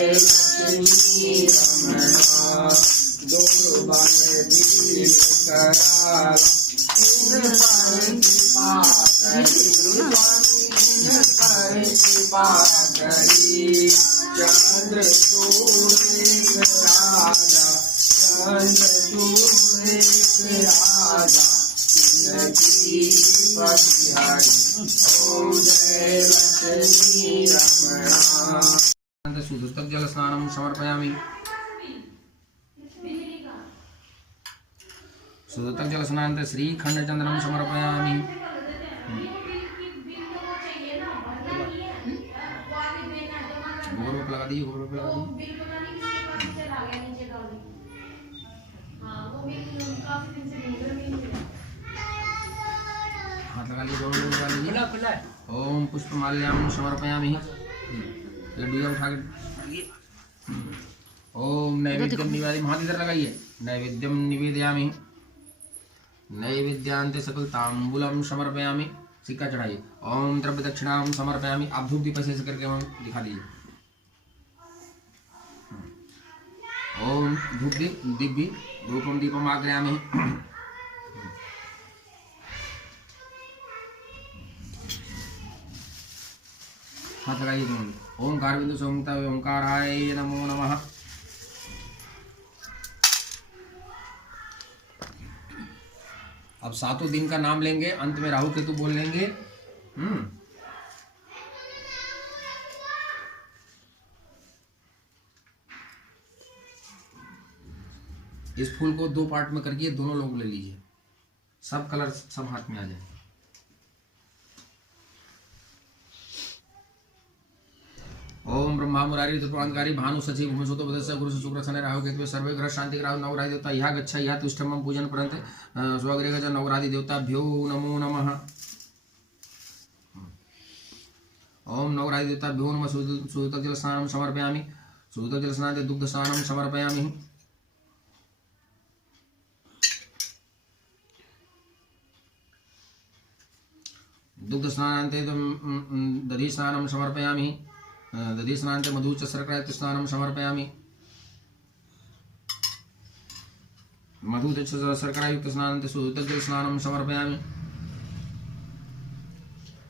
लक्ष्मी रमणा दुर्बल दीन कराला इन पर कृपा करी चंद्रचूड़ राजा चंद्रचूड़ राजा जिंदगी बलिहारी ओम जय लक्ष्मी रमणा। सुधृतक जल स्नानं समर्पयामि। सुधृतक जल स्नानानंतर श्रीखंड चंद्रम समर्पयामि। गोबर पे लगा दीजिए, गोबर पे लगा दीजिए। हाथ लगा लीजिए, दोनों लगा लीजिए। ओम पुष्पमाल्यां समर्पयामि। लड्डू उठा के ओम नैवेद्यम निवेदयामि। हाथ इधर लगाइए। नैवेद्यम निवेदयामि। नैवेद्यांते सकल तांबूलम समर्पयामि। सिक्का चढ़ाइए। ओम द्रव्य दक्षिणाम समर्पयामि। आप धूप दीप ऐसे करके हम दिखा दीजिए। ओम धूप दीप दिव्य धूपम दीपम आग्रयामि। हाथ लगाइए। ओंकार बिंदु संहिता ओंकाराय नमो नमः। अब 7 दिन का नाम लेंगे, अंत में राहु केतु बोल लेंगे। इस फूल को 2 पार्ट में करके दोनों लोग ले लीजिए। सब कलर सब हाथ में आ जाए। ओम ब्रह्मा मुरारी त्रिपुरांतकारी भानु सचिव भूमिसुतो बदस्य गुरु शुक्र शनि राहु केतु सर्वे ग्रह शांति राहु नवग्रह देवता यह गच्छा यह तुष्टमं पूजन परंत स्वग्रह गज नवग्रहादि देवताभ्यो नमो नमः। ओम नवग्रहादि देवताभ्यो नमः। सुधृतक जल स्नानं समर्पयामि। सुधृतक जल स्नानानंतर दुग्ध स्नानं समर्पयामि। दुग्ध स्नानानंतर दधि स्नानं समर्पयामि। दधि स्नानानंतर मधु च शर्करायुक्त स्नानं समर्पयामि। मधु च शर्करायुक्त स्नानानंतर सुधृतक जल स्नानं समर्पयामि।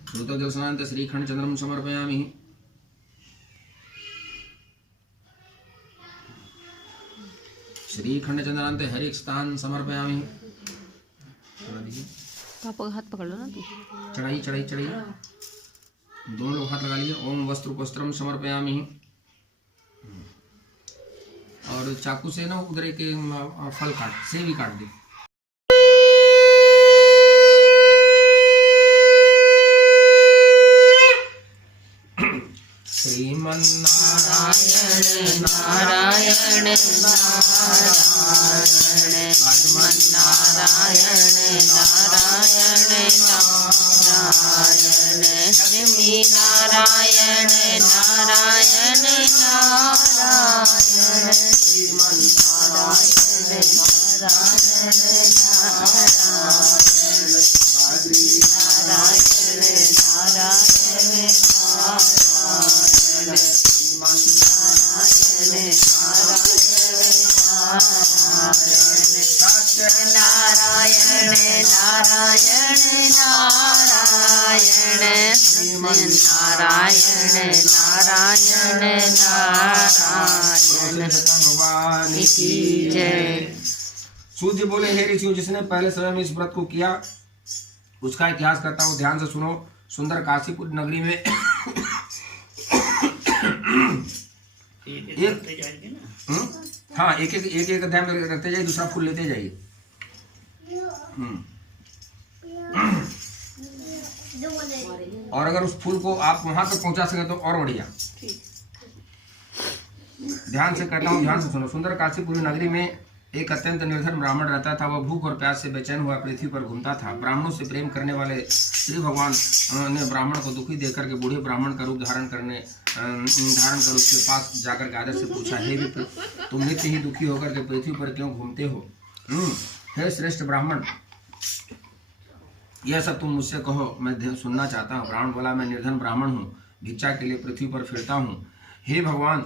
सुधृतक जल स्नानानंतर श्रीखंड चंद्रम समर्पयामि। श्रीखंड चंद्रानंतर हरिक स्थान समर्पयामि। पापा का हाथ पकड़ लो ना तू। चढ़ाई चढ़ाई चढ़ाई। दोनों लोग हाथ लगा लिए। ओम वस्त्रम समर्पयामि। और चाकू से ना उधर एक फल काट से भी काट दे। श्रीमन नारायण नारायण नारायण भगवन नारायण नारायण नारायण लक्ष्मी नारायण नारायण नारायण श्रीमन नारायण नारायण नारायण बद्री नारायण नारायण नारायण श्रीमन नारायण नारायण सत्य नारायण नारायण नारायण श्रीमन नारायण नारायण नारायण भगवान की जय। सूर्य बोले हे ऋषियों, जिसने पहले समय में इस व्रत को किया उसका इतिहास करता हूँ, ध्यान से सुनो। सुंदर काशीपुर नगरी में हाँ एक अध्याय में रखते जाइए, दूसरा फूल लेते जाइए। और अगर उस फूल को आप वहां तक पहुंचा सके तो और बढ़िया। ध्यान से कहता हूँ, ध्यान से सुनो। सुंदर काशीपुरी नगरी में एक अत्यंत निर्धन ब्राह्मण रहता था। वह भूख और प्यास से बेचैन हुआ पृथ्वी पर घूमता था। ब्राह्मणों से प्रेम करने वाले श्री भगवान ने ब्राह्मण को दुखी देकर के बूढ़े ब्राह्मण का रूप धारण कर उसके पास जाकर के आदर से पूछा, हे विप्र, तुम नित्य ही दुखी होकर के पृथ्वी पर क्यों घूमते हो? हे श्रेष्ठ ब्राह्मण, यह सब तुम मुझसे कहो, मैं सुनना चाहता हूँ। ब्राह्मण बोला, मैं निर्धन ब्राह्मण हूँ, भिक्षा के लिए पृथ्वी पर फिरता हूँ। हे भगवान,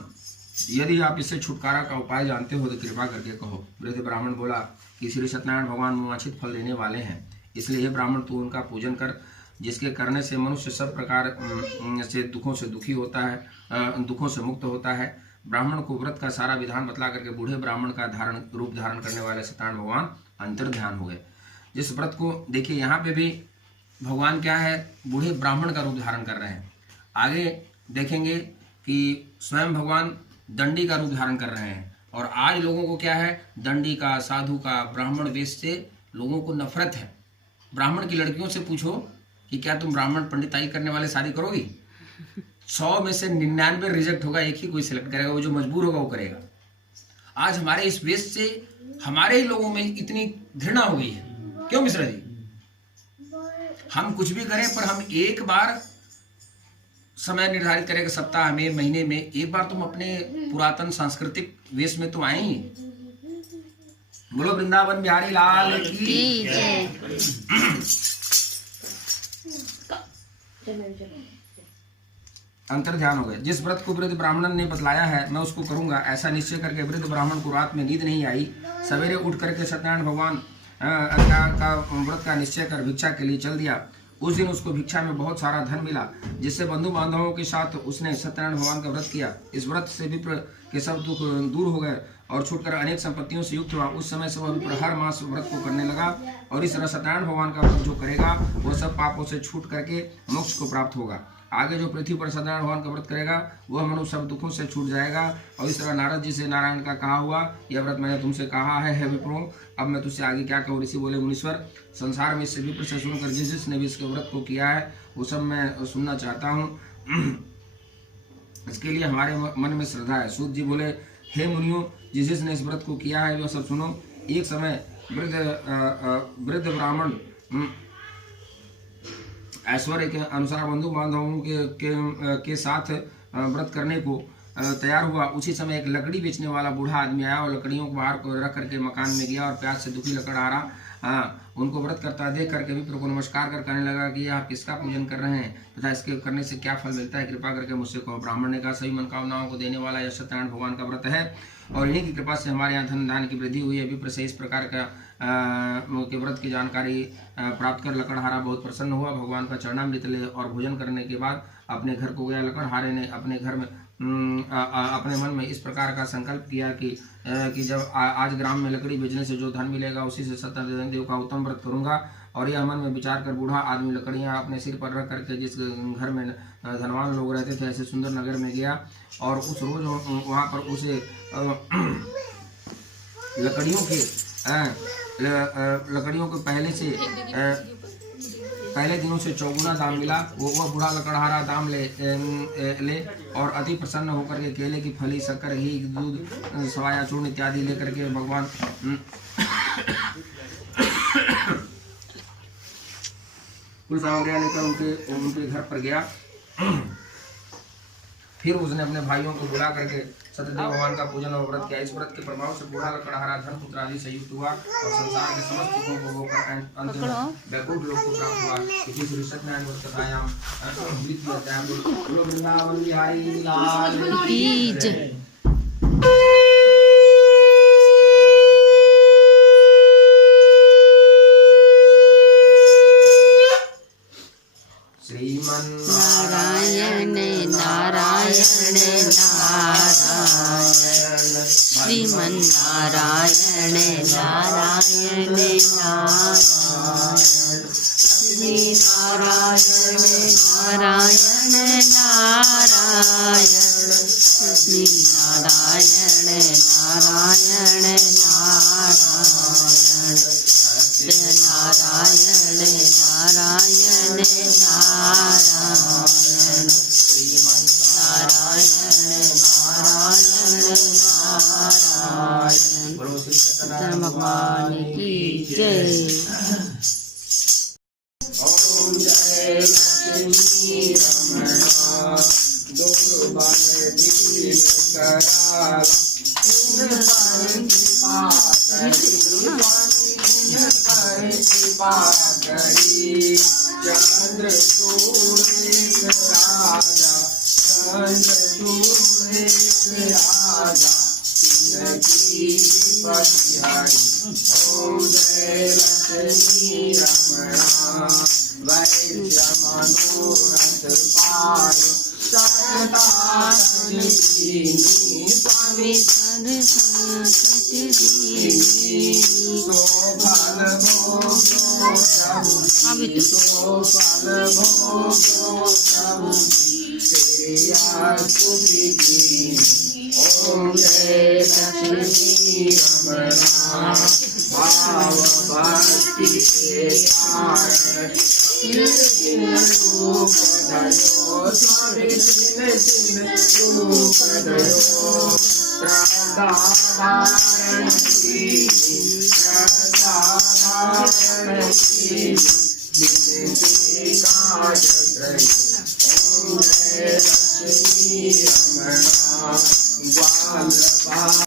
यदि आप इससे छुटकारा का उपाय जानते हो तो कृपा करके कहो। वृद्ध ब्राह्मण बोला कि श्री सत्यनारायण भगवान वांछित फल देने वाले हैं, इसलिए हे ब्राह्मण तू उनका पूजन कर, जिसके करने से मनुष्य सब प्रकार से दुखों से दुखी होता है, दुखों से मुक्त होता है। ब्राह्मण को व्रत का सारा विधान बतला करके बूढ़े ब्राह्मण का रूप धारण करने वाले सत्यनारायण भगवान अंतर ध्यान हो गए। जिस व्रत को देखिए यहाँ पे भी भगवान क्या है, बूढ़े ब्राह्मण का रूप धारण कर रहे हैं। आगे देखेंगे कि स्वयं भगवान दंडी का रूप धारण कर रहे हैं। और आज लोगों को क्या है, दंडी का, साधु का, ब्राह्मण वेश से लोगों को नफरत है। ब्राह्मण की लड़कियों से पूछो कि क्या तुम ब्राह्मण पंडिताई करने वाले शादी करोगी? 100 में से 99 रिजेक्ट होगा, एक ही कोई सिलेक्ट करेगा, वो जो मजबूर होगा वो करेगा। आज हमारे इस वेश से हमारे ही लोगों में इतनी घृणा हो गई है। क्यों मिश्रा जी? हम कुछ भी करें पर हम एक बार समय निर्धारित करें कि सप्ताह में, महीने में एक बार तुम अपने पुरातन सांस्कृतिक वेश में तो आए ही। बोलो वृंदावन बिहारी लाल की जय। अंतर ध्यान हो गए। जिस व्रत को वृद्ध ब्राह्मण ने बतलाया है मैं उसको करूंगा, ऐसा निश्चय करके वृद्ध ब्राह्मण को रात में नींद नहीं आई। सवेरे उठ करके सत्यनारायण भगवान का व्रत का निश्चय कर भिक्षा के लिए चल दिया। उस दिन उसको भिक्षा में बहुत सारा धन मिला, जिससे बंधु बांधवों के साथ उसने सत्यनारायण भगवान का व्रत किया। इस व्रत से विप्र के सब दुख दूर हो गए और छूटकर अनेक संपत्तियों से युक्त हुआ। उस समय से वह विप्र हर मास व्रत को करने लगा और इस तरह सत्यनारायण भगवान का व्रत जो करेगा वह सब पापों से छूट करके मोक्ष को प्राप्त होगा। आगे जो पृथ्वी पर सत्यनारायण भगवान का व्रत करेगा वह मनुष्य सब दुखों से छूट जाएगा। और इस तरह नारद जी से नारायण का कहा हुआ, यह व्रत मैंने तुमसे कहा है विप्रो, अब मैं तुझसे आगे क्या कहूँ। ऋषि बोले, मुनीश्वर, संसार में इससे विप्र से सुनकर जिसने भी इसके व्रत को किया है वो सब मैं सुनना चाहता हूँ। इसके लिए हमारे मन में श्रद्धा है। सूत जी बोले, हे मुनियों, जिसने इस व्रत को किया है वह सब सुनो। एक समय वृद्ध ब्राह्मण ऐश्वर्य के अनुसार बंधु बांधवों के साथ व्रत करने को तैयार हुआ। उसी समय एक लकड़ी बेचने वाला बूढ़ा आदमी आया और लकड़ियों को बाहर को रख करके मकान में गया और प्यास से दुखी लकड़हारा उनको व्रत करता देख करके विप्र को नमस्कार कर कहने लगा कि आप किसका पूजन कर रहे हैं तथा इसके करने से क्या फल मिलता है, कृपा करके मुझसे कहो। ब्राह्मण ने कहा, सभी मनोकामनाओं को देने वाला यह सत्यनारायण भगवान का व्रत है और इन्हीं की कृपा से हमारे यहाँ धन धान की वृद्धि हुई है। विप्र से इस प्रकार का के व्रत की जानकारी प्राप्त कर लकड़हारा बहुत प्रसन्न हुआ। भगवान का चरणामृत ले और भोजन करने के बाद अपने घर को गया। लकड़हारे ने अपने घर में अपने मन में इस प्रकार का संकल्प किया कि जब आज ग्राम में लकड़ी बेचने से जो धन मिलेगा उसी से सत्यनारायण देव का उत्तम व्रत करूंगा। और यह मन में विचार कर बूढ़ा आदमी लकड़ियां अपने सिर पर रख करके जिस घर में धनवान लोग रहते थे ऐसे सुंदर नगर में गया और उस रोज वहाँ पर उसे लकड़ियों के पहले दिनों से चौगुना दाम मिला। वह बूढ़ा लकड़हारा दाम ले और अति प्रसन्न होकर के केले की फली, शक्कर, घी, दूध, सवाया चूर्ण इत्यादि लेकर के भगवान कुल सामग्रियां लेकर उनके घर पर गया। फिर उसने अपने भाइयों को बुला करके सत्यदेव भगवान का पूजन और व्रत किया। इस व्रत के प्रभाव से बूढ़ा लकड़हारा धन पुत्र आदि से युक्त हुआ और संसार के समस्त दुखों को होकर अंत में वैकुंठ लोक को प्राप्त हुआ। इसी श्री सत्यनारायण व्रत कथायाम द्वितीय अध्याय बोलो वृंदावन बिहारी लाल की जय। नारायण नारायण नारायण श्रीमन नारायण नारायण नारायण श्री नारायण नारायण नारायण श्री नारायण नारायण नारायण नारायण नारायण नारायण श्रीमन नारायण नारायण नारायण सत्यनारायण भगवान की जय। ओम जय लक्ष्मी रमणा दुर्बल दीन कराल चंद्र राजा चंद्र पतिहारी ओम जय लक्ष्मी रमणा वैद्य मनोरथ पाय सरदासन दीनी स्वामी सोफल भोगो प्रभु सोफल भोगो प्रभु तेरिया स्तुति की ओम जय लक्ष्मी रमणा भाव भक्ति के कारण रूप धरो स्वामी रूप धरो श्रद्धाधारण की श्रद्धाधारण की विनती काज त्रय ओम जय लक्ष्मी रमणा ग्वाल